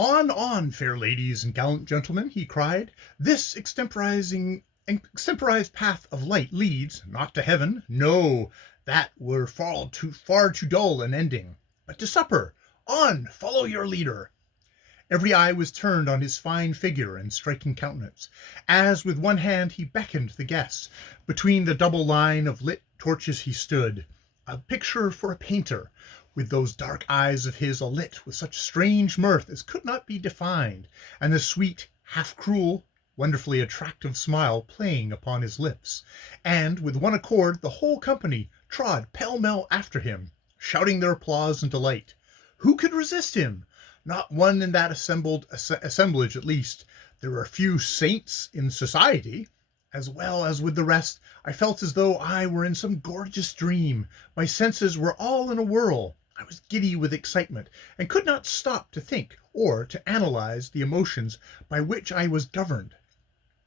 On, fair ladies and gallant gentlemen, he cried. This extemporized path of light leads, not to heaven, no, that were far too dull an ending, but to supper. On, follow your leader. Every eye was turned on his fine figure and striking countenance, as with one hand he beckoned the guests. Between the double line of lit torches he stood, a picture for a painter, with those dark eyes of his alit with such strange mirth as could not be defined, and the sweet, half-cruel, wonderfully attractive smile playing upon his lips. And with one accord the whole company trod pell-mell after him, shouting their applause and delight. Who could resist him? Not one in that assemblage at least. There were few saints in society. As well as with the rest, I felt as though I were in some gorgeous dream. My senses were all in a whirl. I was giddy with excitement, and could not stop to think or to analyze the emotions by which I was governed.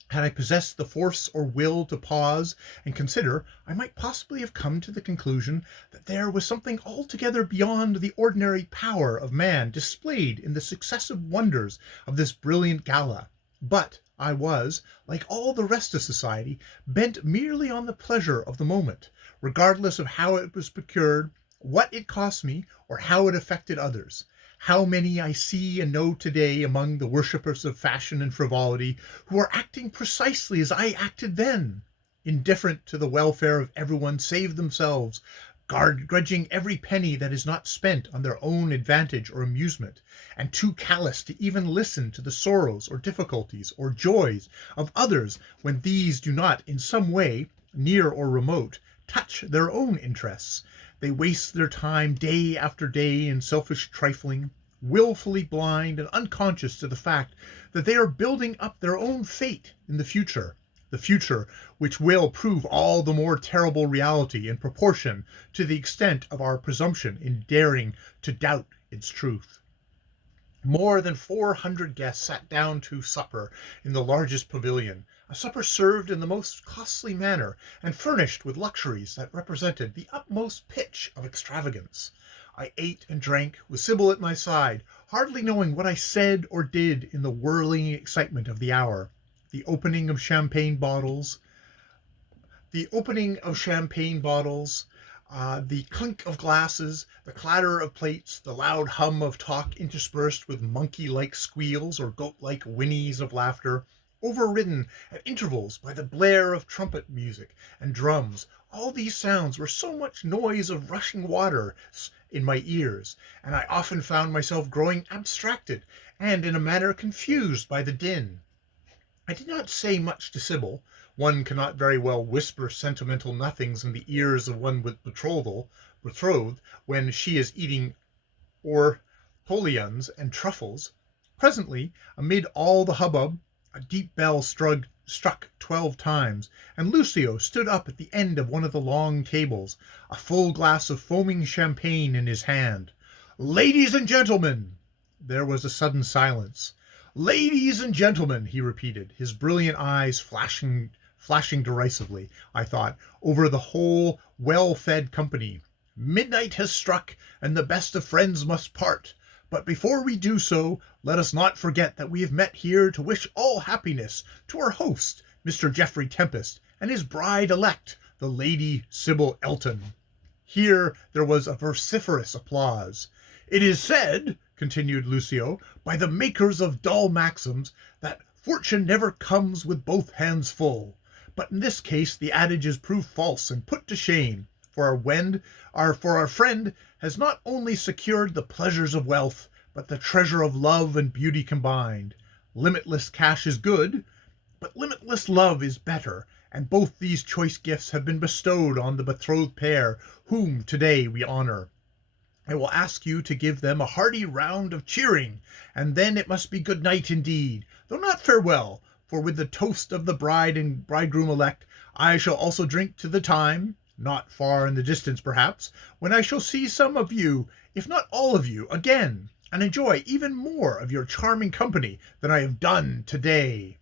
Had I possessed the force or will to pause and consider, I might possibly have come to the conclusion that there was something altogether beyond the ordinary power of man displayed in the successive wonders of this brilliant gala. But I was, like all the rest of society, bent merely on the pleasure of the moment, regardless of how it was procured, what it cost me, or how it affected others. How many I see and know today among the worshippers of fashion and frivolity, who are acting precisely as I acted then, indifferent to the welfare of everyone save themselves, grudging every penny that is not spent on their own advantage or amusement, and too callous to even listen to the sorrows or difficulties or joys of others when these do not in some way, near or remote, touch their own interests. They waste their time day after day in selfish trifling, willfully blind and unconscious to the fact that they are building up their own fate in the future which will prove all the more terrible reality in proportion to the extent of our presumption in daring to doubt its truth. More than 400 guests sat down to supper in the largest pavilion, a supper served in the most costly manner, and furnished with luxuries that represented the utmost pitch of extravagance. I ate and drank, with Sybil at my side, hardly knowing what I said or did in the whirling excitement of the hour. The opening of champagne bottles, the clink of glasses, the clatter of plates, the loud hum of talk interspersed with monkey-like squeals or goat-like whinnies of laughter, overridden at intervals by the blare of trumpet music and drums. All these sounds were so much noise of rushing water in my ears, and I often found myself growing abstracted and in a manner confused by the din. I did not say much to Sybil. One cannot very well whisper sentimental nothings in the ears of one with betrothed when she is eating ortolans and truffles. Presently, amid all the hubbub, a deep bell struck 12 times, and Lucio stood up at the end of one of the long tables, a full glass of foaming champagne in his hand. "Ladies and gentlemen!" There was a sudden silence. "Ladies and gentlemen," he repeated, his brilliant eyes flashing derisively, I thought, over the whole well-fed company. "Midnight has struck, and the best of friends must part. But before we do so, let us not forget that we have met here to wish all happiness to our host, Mr. Geoffrey Tempest, and his bride-elect, the Lady Sybil Elton." Here there was a vociferous applause. "It is said," continued Lucio, "by the makers of dull maxims, that fortune never comes with both hands full. But in this case the adage is proved false and put to shame, for our friend has not only secured the pleasures of wealth, but the treasure of love and beauty combined. Limitless cash is good, but limitless love is better, and both these choice gifts have been bestowed on the betrothed pair, whom today we honor. I will ask you to give them a hearty round of cheering, and then it must be good night indeed, though not farewell, for with the toast of the bride and bridegroom-elect, I shall also drink to the time, not far in the distance perhaps, when I shall see some of you, if not all of you, again, and enjoy even more of your charming company than I have done today."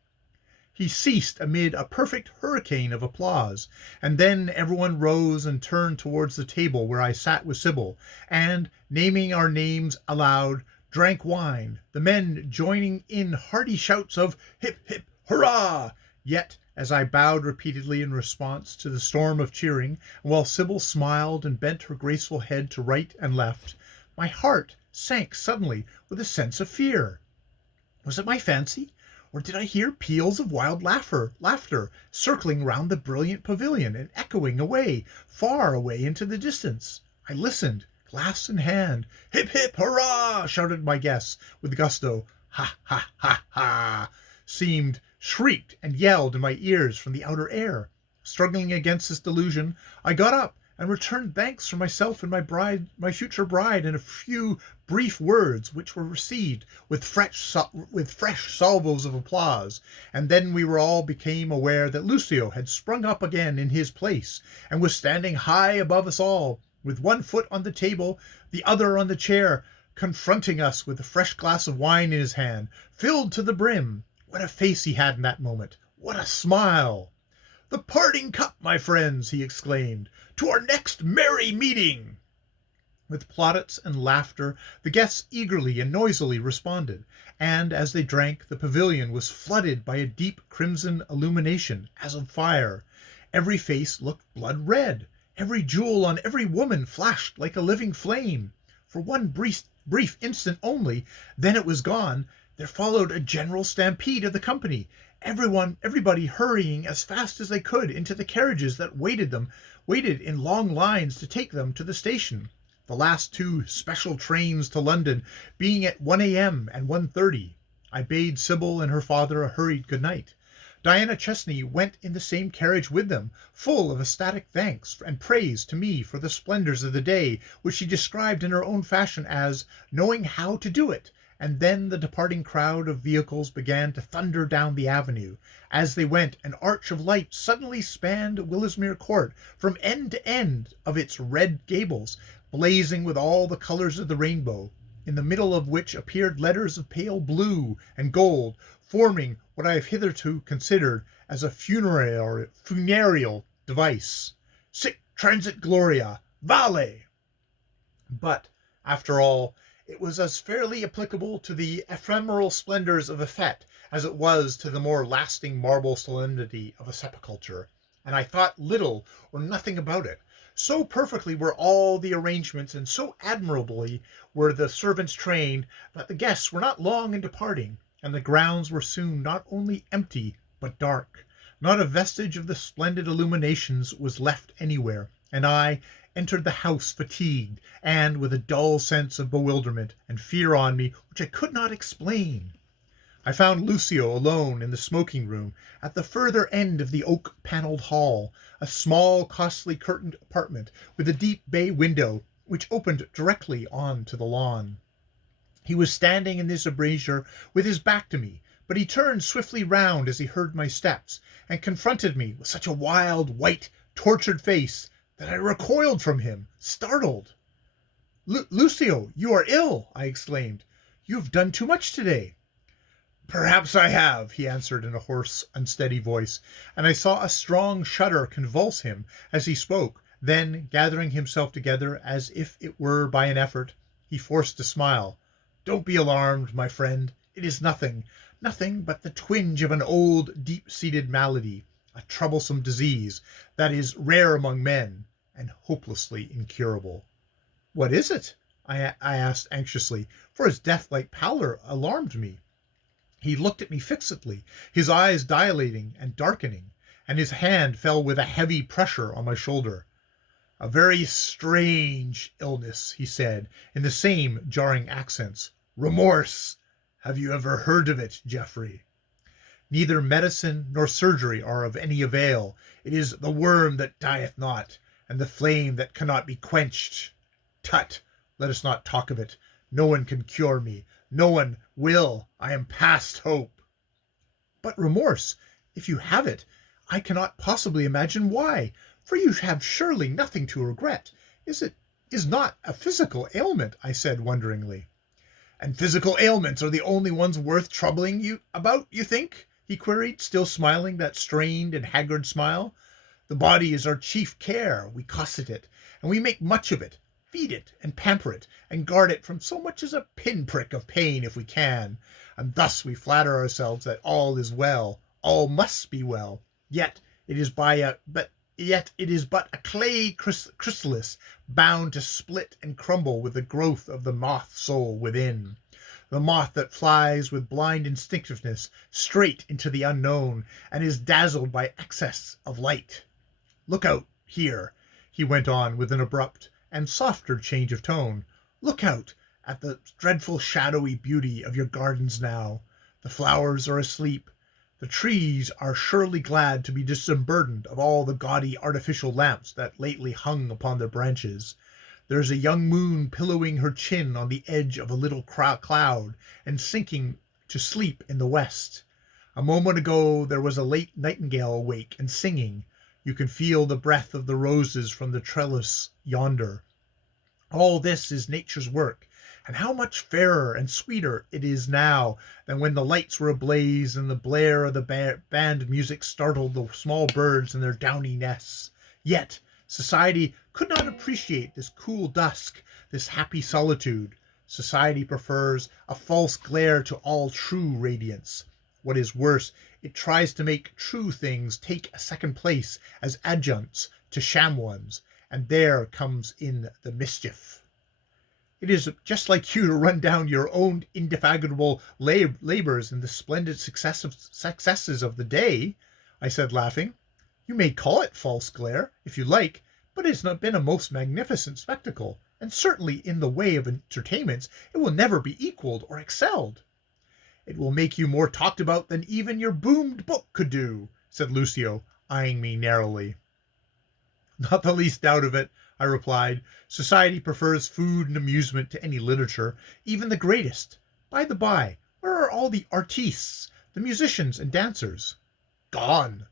He ceased amid a perfect hurricane of applause, and then everyone rose and turned towards the table where I sat with Sybil, and, naming our names aloud, drank wine, the men joining in hearty shouts of hip hip hurrah. Yet, as I bowed repeatedly in response to the storm of cheering, and while Sybil smiled and bent her graceful head to right and left, my heart sank suddenly with a sense of fear. Was it my fancy, or did I hear peals of wild laughter circling round the brilliant pavilion and echoing away, far away into the distance? I listened, glass in hand. Hip, hip, hurrah! Shouted my guests with gusto. Ha, ha, ha, ha! Seemed shrieked and yelled in my ears from the outer air. Struggling against this delusion, I got up and returned thanks for myself and my future bride, in a few brief words which were received with fresh salvos of applause. And then we were all became aware that Lucio had sprung up again in his place, and was standing high above us all, with one foot on the table, the other on the chair, confronting us with a fresh glass of wine in his hand, filled to the brim. What a face he had in that moment! What a smile! "The parting cup, my friends," he exclaimed, "to our next merry meeting!" With plaudits and laughter, the guests eagerly and noisily responded, and as they drank, the pavilion was flooded by a deep crimson illumination, as of fire. Every face looked blood red. Every jewel on every woman flashed like a living flame. For one brief instant only, then it was gone. There followed a general stampede of the company, everybody hurrying as fast as they could into the carriages that waited in long lines to take them to the station. The last two special trains to London being at 1 a.m. and 1:30. I bade Sybil and her father a hurried good night. Diana Chesney went in the same carriage with them, full of ecstatic thanks and praise to me for the splendors of the day, which she described in her own fashion as knowing how to do it. And then the departing crowd of vehicles began to thunder down the avenue. As they went, an arch of light suddenly spanned Willesmere Court from end to end of its red gables, blazing with all the colors of the rainbow, in the middle of which appeared letters of pale blue and gold, forming what I have hitherto considered as a funereal device. Sic transit gloria, vale! But, after all, it was as fairly applicable to the ephemeral splendors of a fete as it was to the more lasting marble solemnity of a sepulchre, and I thought little or nothing about it. So perfectly were all the arrangements, and so admirably were the servants trained, that the guests were not long in departing, and the grounds were soon not only empty but dark. Not a vestige of the splendid illuminations was left anywhere, and I entered the house fatigued, and with a dull sense of bewilderment and fear on me which I could not explain. I found Lucio alone in the smoking room at the further end of the oak-panelled hall, a small, costly curtained apartment with a deep bay window which opened directly on to the lawn. He was standing in this embrasure with his back to me, but he turned swiftly round as he heard my steps, and confronted me with such a wild, white, tortured face that I recoiled from him, startled. "Lucio, you are ill!" I exclaimed. "You have done too much today." "Perhaps I have," he answered in a hoarse, unsteady voice, and I saw a strong shudder convulse him as he spoke. Then, gathering himself together as if it were by an effort, he forced a smile. "Don't be alarmed, my friend. It is nothing but the twinge of an old, deep-seated malady, a troublesome disease that is rare among men and hopelessly incurable." "What is it?" I asked anxiously, for his death-like pallor alarmed me. He looked at me fixedly, his eyes dilating and darkening, and his hand fell with a heavy pressure on my shoulder. "A very strange illness," he said, in the same jarring accents. "Remorse. Have you ever heard of it, Geoffrey?" "Neither medicine nor surgery are of any avail. It is the worm that dieth not, and the flame that cannot be quenched. Tut! Let us not talk of it. No one can cure me. No one will. I am past hope." "But remorse, if you have it, I cannot possibly imagine why, for you have surely nothing to regret. Is not a physical ailment?" I said wonderingly. "And physical ailments are the only ones worth troubling you about, you think?" he queried, still smiling that strained and haggard smile. "The body is our chief care. We cosset it, and we make much of it. Feed it and pamper it and guard it from so much as a pinprick of pain if we can, and thus we flatter ourselves that all is well, all must be well. Yet it is but a clay chrysalis bound to split and crumble with the growth of the moth soul within. The moth that flies with blind instinctiveness straight into the unknown and is dazzled by excess of light. Look out here, he went on with an abrupt and softer change of tone. Look out at the dreadful shadowy beauty of your gardens now. The flowers are asleep. The trees are surely glad to be disemburdened of all the gaudy artificial lamps that lately hung upon their branches. There is a young moon pillowing her chin on the edge of a little cloud and sinking to sleep in the west. A moment ago there was a late nightingale awake and singing. You can feel the breath of the roses from the trellis yonder. All this is nature's work, and how much fairer and sweeter it is now than when the lights were ablaze and the blare of the band music startled the small birds in their downy nests. Yet society could not appreciate this cool dusk, this happy solitude. Society prefers a false glare to all true radiance. What is worse, it tries to make true things take a second place as adjuncts to sham ones, and there comes in the mischief. It is just like you to run down your own indefatigable labors in the splendid successes of the day, I said, laughing. You may call it false glare, if you like, but it has not been a most magnificent spectacle, and certainly in the way of entertainments it will never be equalled or excelled. It will make you more talked about than even your boomed book could do, said Lucio, eyeing me narrowly. Not the least doubt of it, I replied. Society prefers food and amusement to any literature, even the greatest. By the by, where are all the artistes, the musicians and dancers? Gone.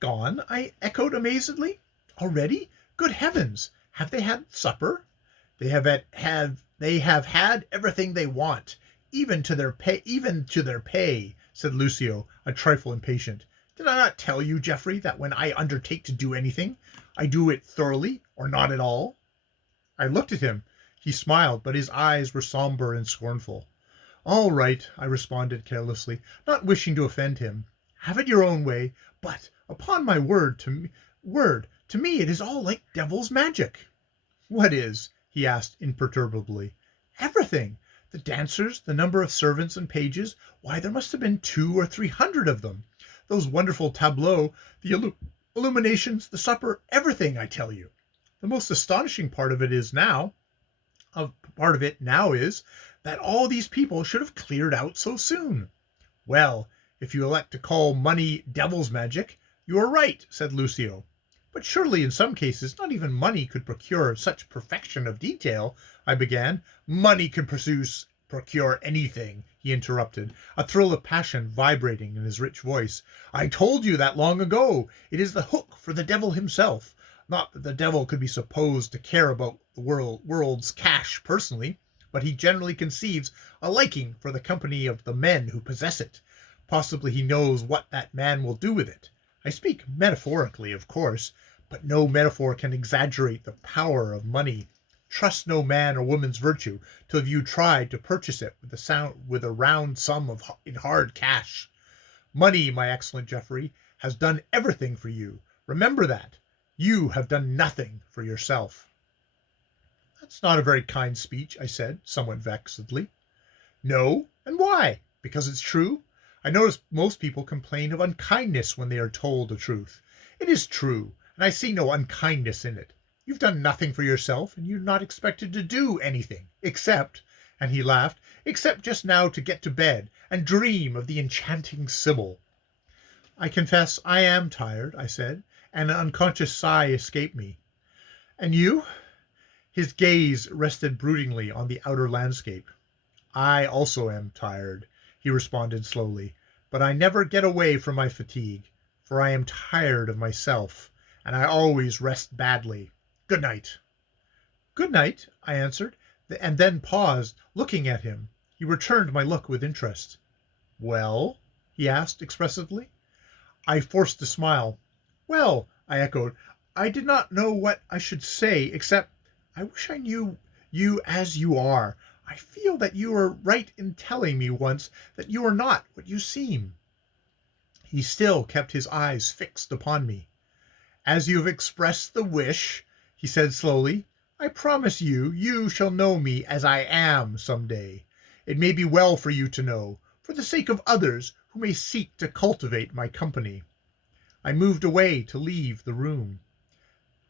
Gone? I echoed amazedly. Already? Good heavens! Have they had supper? They have had everything they want, even to their pay, said Lucio, a trifle impatient. Did I not tell you, Geoffrey, that when I undertake to do anything, I do it thoroughly, or not at all? I looked at him. He smiled, but his eyes were somber and scornful. All right, I responded carelessly, not wishing to offend him. Have it your own way, but, upon my word, to me it is all like devil's magic. What is? He asked imperturbably. Everything. The dancers, the number of servants and pages, why, there must have been 200 or 300 of them. Those wonderful tableaux, the illuminations, the supper, everything, I tell you. The most astonishing part of it now is that all these people should have cleared out so soon. Well, if you elect to call money devil's magic, you are right, said Lucio. But surely in some cases not even money could procure such perfection of detail, I began. Money can procure anything, he interrupted, a thrill of passion vibrating in his rich voice. I told you that long ago. It is the hook for the devil himself. Not that the devil could be supposed to care about the world's cash personally, but he generally conceives a liking for the company of the men who possess it. Possibly he knows what that man will do with it. I speak metaphorically, of course, but no metaphor can exaggerate the power of money. Trust no man or woman's virtue till you tried to purchase it with a round sum in hard cash. Money, my excellent Geoffrey, has done everything for you. Remember that. You have done nothing for yourself. That's not a very kind speech, I said, somewhat vexedly. No, and why? Because it's true? I notice most people complain of unkindness when they are told the truth. It is true, and I see no unkindness in it. You've done nothing for yourself, and you're not expected to do anything, except, and he laughed, except just now to get to bed and dream of the enchanting Sybil. I confess I am tired, I said, and an unconscious sigh escaped me. And you? His gaze rested broodingly on the outer landscape. I also am tired, he responded slowly, but I never get away from my fatigue, for I am tired of myself, and I always rest badly. Good night. Good night, I answered, and then paused, looking at him. He returned my look with interest. Well? He asked expressively. I forced a smile. Well, I echoed, I did not know what I should say, except I wish I knew you as you are. I feel that you were right in telling me once that you are not what you seem." He still kept his eyes fixed upon me. "As you have expressed the wish," he said slowly, "I promise you shall know me as I am some day. It may be well for you to know, for the sake of others who may seek to cultivate my company." I moved away to leave the room.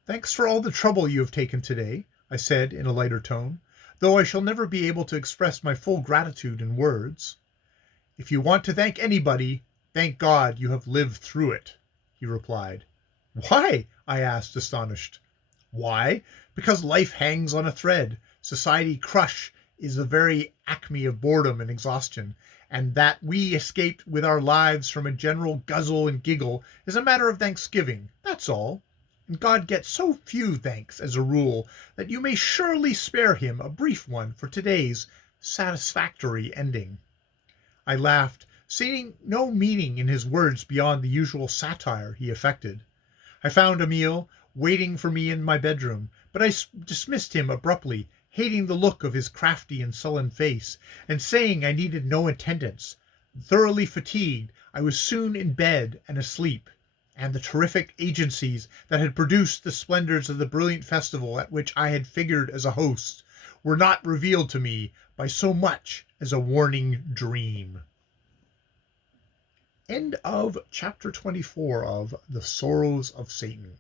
"Thanks for all the trouble you have taken today," I said in a lighter tone, "though I shall never be able to express my full gratitude in words." "If you want to thank anybody, thank God you have lived through it," he replied. "Why?" I asked, astonished. "Why? Because life hangs on a thread. Society crush is the very acme of boredom and exhaustion, and that we escaped with our lives from a general guzzle and giggle is a matter of thanksgiving, that's all. And God gets so few thanks as a rule that you may surely spare him a brief one for today's satisfactory ending." I laughed, seeing no meaning in his words beyond the usual satire he affected. I found Emile waiting for me in my bedroom, but I dismissed him abruptly, hating the look of his crafty and sullen face, and saying I needed no attendance. Thoroughly fatigued, I was soon in bed and asleep, and the terrific agencies that had produced the splendors of the brilliant festival at which I had figured as a host were not revealed to me by so much as a warning dream. End of chapter 24 of The Sorrows of Satan.